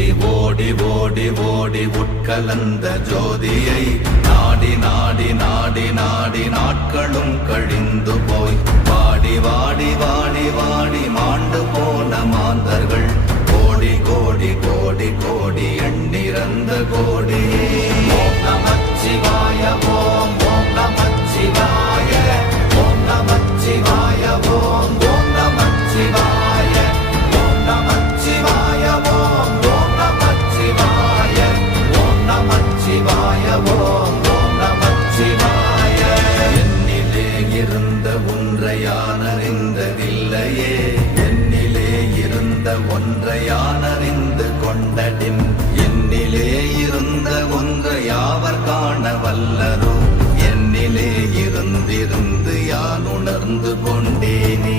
ஓடி ஓடி ஓடி உட்கலந்த ஜோதியை நாடி நாடி நாடி நாடி நாட்களும் கழிந்து போய் வாடி வாடி வாடி வாடி மாண்டு போன மாந்தர்கள் கோடி கோடி கோடி கோடி எண்ணிறந்த கோடி. ஓம் நமச்சிவாய ஓம் ஓம் நமச்சிவாய ஓம் நமச்சிவாய ஓம் ஓம் நமச்சிவாய ஓம் நமச்சிவாய ஓம் ஓம் நமச்சிவாய ஓம் நமச்சிவாய ஓம் ஓம் நமச்சிவாய. என்னிலே இருந்த ஒன்றை யான் அறிந்ததில்லையே, என்னிலே இருந்த ஒன்றை யான் அறிந்து கொண்டடின், என்னிலே இருந்த ஒன்றை யாவர் காண வல்லரோ, என்னிலே இருந்திருந்து யான் உணர்ந்து கொண்டேனே.